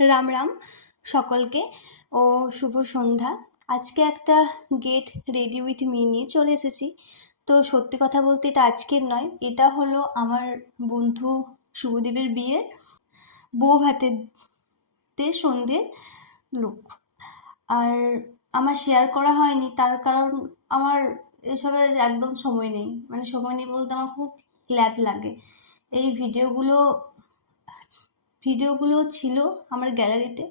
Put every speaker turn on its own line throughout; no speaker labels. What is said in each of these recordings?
রাম রাম সকলকে ও শুভ সন্ধ্যা। আজকে একটা গেট রেডি উইথ মি নিয়ে চলে এসেছি। তো সত্যি কথা বলতে এটা আজকের নয়, এটা হলো আমার বন্ধু শুভদেবের বিয়ের বউ ভাতের তে সন্ধ্যের লুক আর আমার শেয়ার করা হয়নি, তার কারণ আমার এসবের একদম সময় নেই। মানে সময় নেই বলতে আমার খুব ল্যাদ লাগে। এই ভিডিওগুলো ভিডিওগুলো ছিল আমার গ্যালারিতে।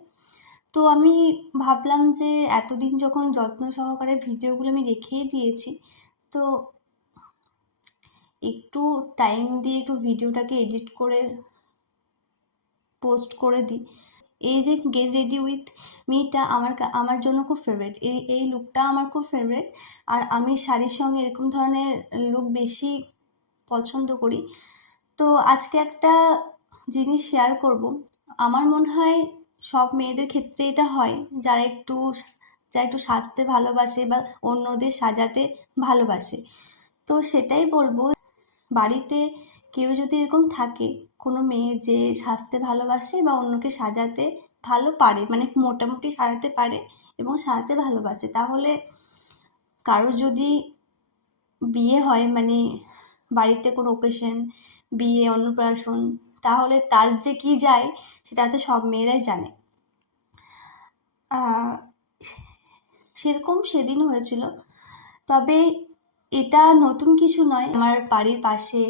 তো আমি ভাবলাম যে এতদিন যখন যত্ন সহকারে ভিডিওগুলো আমি রেখেই দিয়েছি, তো একটু টাইম দিয়ে একটু ভিডিওটাকে এডিট করে পোস্ট করে দিই। এই যে গেট রেডি উইথ মিটা আমার আমার জন্য খুব ফেভারিট এই এই লুকটা আমার খুব ফেভারিট আর আমি শাড়ির সঙ্গে এরকম ধরনের লুক বেশি পছন্দ করি। তো আজকে একটা জিনিস শেয়ার করব। আমার মনে হয় সব মেয়েদের ক্ষেত্রে এটা হয়। যারা একটু যারা একটু সাজতে ভালোবাসে বা অন্যদের সাজাতে ভালোবাসে। তো সেটাই বলব, বাড়িতে কেউ যদি এরকম থাকে, কোনো মেয়ে যে সাজতে ভালোবাসে বা অন্যকে সাজাতে ভালো পারে মানে মোটামুটি সাজাতে পারে এবং সাজাতে ভালোবাসে, তাহলে কারও যদি বিয়ে হয় মানে বাড়িতে কোনো ওকেশন বিয়ে, অন্নপ্রাশন তাহলে তার যে কি যায়, সেটা তো সব মেয়েরাই জানে। সেরকম সেদিন হয়েছিল। তবে এটা নতুন কিছু নয়। আমার বাড়ির পাশে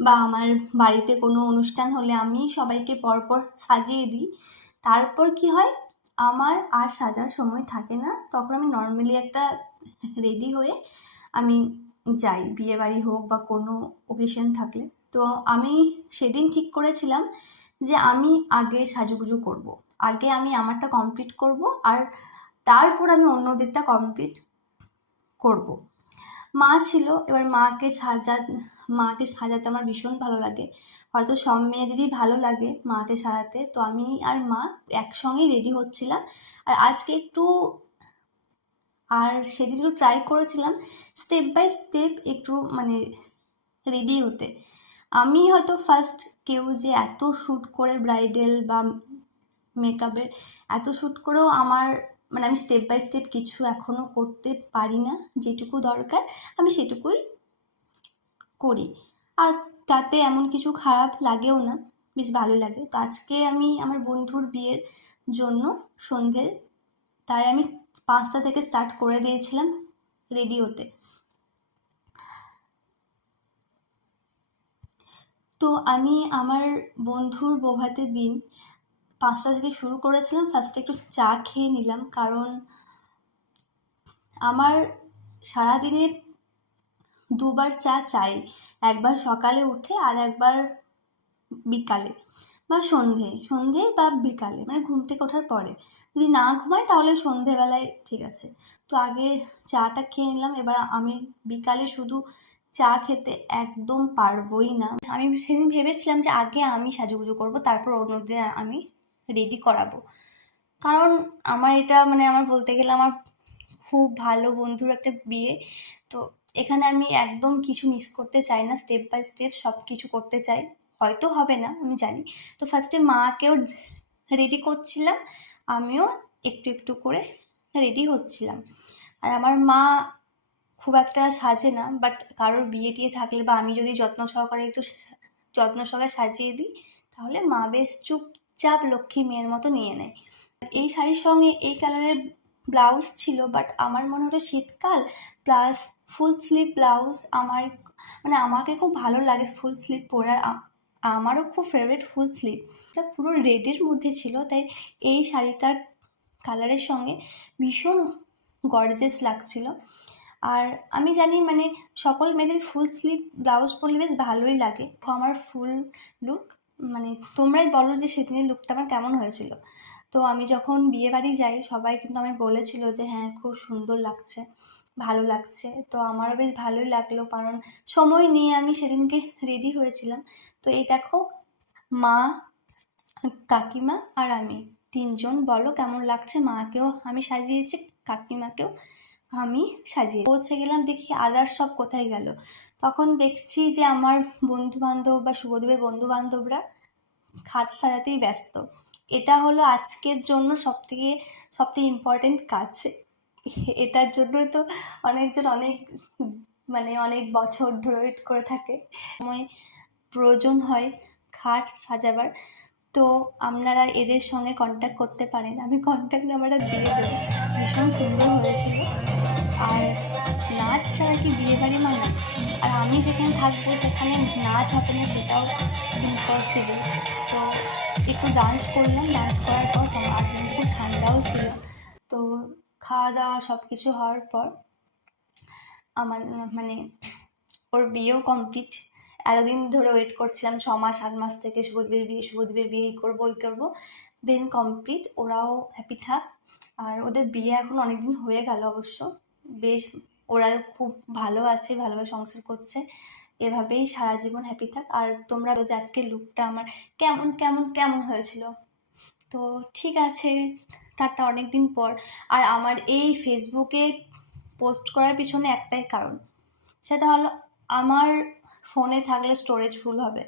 বা আমার বাড়িতে কোনো অনুষ্ঠান হলে আমি সবাইকে পরপর সাজিয়ে দিই। তারপর কি হয়, আমার আর সাজার সময় থাকে না। তখন আমি নর্মালি একটা রেডি হয়ে আমি যাই। বিয়ে বাড়ি হোক বা কোনো ওকেশন থাকলে। তো আমি সেদিন ঠিক করেছিলাম যে আমি আগে সাজুগুজু করব। আগে আমি আমারটা কমপ্লিট করব আর তারপর আমি অন্যদেরটা কমপ্লিট করব। মা ছিল, এবার মাকে সাজা, মাকে সাজাতে আমার ভীষণ ভালো লাগে হয়তো সব মেয়েদেরই ভালো লাগে মাকে সাজাতে তো আমি আর মা একসঙ্গেই রেডি হচ্ছিলাম আর আজকে একটু, আর সেদিন একটু ট্রাই করেছিলাম স্টেপ বাই স্টেপ একটু মানে রেডি হতে আমি হয়তো ফার্স্ট কেউ যে এত শ্যুট করে ব্রাইডাল বা মেকআপের এত শ্যুট করেও আমার মানে আমি স্টেপ বাই স্টেপ কিছু এখনও করতে পারি না, যেটুকু দরকার, আমি সেটুকুই করি। আর তাতে এমন কিছু খারাপ লাগেও না, বেশ ভালো লাগে। তো আজকে আমি আমার বন্ধুর বিয়ের জন্য সন্ধ্যের তাই আমি পাঁচটা থেকে স্টার্ট করে দিয়েছিলাম রেডি হতে তো আমি আমার বন্ধুর বৌভাতের দিন পাঁচটা থেকে শুরু করেছিলাম ফার্স্টে একটু চা খেয়ে নিলাম। কারণ আমার সারাদিনের দুবার চা চাই, একবার সকালে উঠে আর একবার বিকালে বা সন্ধে সন্ধে বা বিকালে মানে ঘুম থেকে ওঠার পরে। যদি না ঘুমাই তাহলে সন্ধেবেলায় ঠিক আছে। তো আগে চাটা খেয়ে নিলাম, এবার আমি বিকালে শুধু চা খেতে একদম পারবই না। আমি সেদিন ভেবেছিলাম যে আগে আমি সাজুগুজু করব, তারপর অন্যদের আমি রেডি করাবো। কারণ আমার এটা মানে আমার বলতে গেলে আমার খুব ভালো বন্ধুর একটা বিয়ে। তো এখানে আমি একদম কিছু মিস করতে চাই না স্টেপ বাই স্টেপ সব কিছু করতে চাই। হয়তো হবে না, আমি জানি। তো ফার্স্টে মাকেও রেডি করছিলাম, আমিও একটু একটু করে রেডি হচ্ছিলাম। আর আমার মা খুব একটা সাজে না বাট কারোর বিয়ে টিয়ে থাকলে বা আমি যদি যত্ন সহকারে একটু যত্ন সহকারে সাজিয়ে দিই, তাহলে মা বেশ চুপচাপ লক্ষ্মী মেয়ের মতো নিয়ে নেয়। এই শাড়ির সঙ্গে এই কালারের ব্লাউজ ছিল বাট আমার মনে হলো শীতকাল প্লাস ফুল স্লিভ ব্লাউজ আমার মানে আমাকে খুব ভালো লাগে ফুল স্লিভ পরার আমারও খুব ফেভারিট ফুল স্লিভ এটা পুরো রেডের মধ্যে ছিল, তাই এই শাড়িটার কালারের সঙ্গে ভীষণ গর্জেস লাগছিল। আর আমি জানি মানে সকল মেয়েদের ফুল স্লিভ ব্লাউজ পরলে বেশ ভালোই লাগে। আমার ফুল লুক মানে তোমরাই বলো যে সেদিনের লুকটা আমার কেমন হয়েছিল। তো আমি যখন বিয়ে বাড়ি যাই, সবাই কিন্তু আমায় বলেছিল যে হ্যাঁ খুব সুন্দর লাগছে, ভালো লাগছে। তো আমারও বেশ ভালোই লাগল কারণ সময় নিয়ে আমি সেদিনকে রেডি হয়েছিলাম। তো এই দেখো, মা, কাকিমা আর আমি তিনজন। বলো কেমন লাগছে? মাকেও আমি সাজিয়েছি, কাকিমাকেও। আমি সাজিয়ে পৌঁছে গেলাম, দেখি আদার্স সব কোথায় গেল। তখন দেখছি যে আমার বন্ধু বান্ধব বা শুভদেবের বন্ধু বান্ধবরা খাট সাজাতেই ব্যস্ত। এটা হলো আজকের জন্য সবথেকে সবথেকে ইম্পর্টেন্ট কাজ। এটার জন্যই তো অনেকজন অনেক মানে অনেক বছর ধরে করে থাকে। সময় প্রয়োজন হয় খাট সাজাবার। তো আপনারা এদের সঙ্গে কন্ট্যাক্ট করতে পারেন। আমি কন্ট্যাক্ট নাম্বারটা দিয়ে দেবো। ভীষণ সুন্দর হয়েছিল। আর নাচ ছাড়া কি বিয়ে বাড়ি মানে? আর আমি যেখানে থাকব, সেখানে নাচ হবে না, সেটাও ইম্পসিবল তো একটু ডান্স করলাম। ডান্স করার পর আর খুব ঠান্ডাও ছিল। তো খাওয়া দাওয়া সব কিছু হওয়ার পর আমার মানে ওর বিয়েও কমপ্লিট এতদিন ধরে ওয়েট করছিলাম, ছ মাস, সাত মাস থেকে শুভদীপের বিয়ে শুভদীপের বিয়ে এই করব, ওই করব। দেন কমপ্লিট ওরাও হ্যাপি থাক। আর ওদের বিয়ে এখন অনেক দিন হয়ে গেল অবশ্য। বেশ, ওরা খুব ভালো আছে, ভালোভাবে সংসার করছে। এভাবেই সারা জীবন হ্যাপি থাক। আর তোমরা যে আজকে লুকটা আমার কেমন কেমন কেমন হয়েছিল? তো ঠিক আছে, তারটা অনেক দিন পর। আর আমার এই ফেসবুকে পোস্ট করার পিছনে একটাই কারণ। সেটা হলো, আমার ফোনে থাকলে স্টোরেজ ফুল হবে।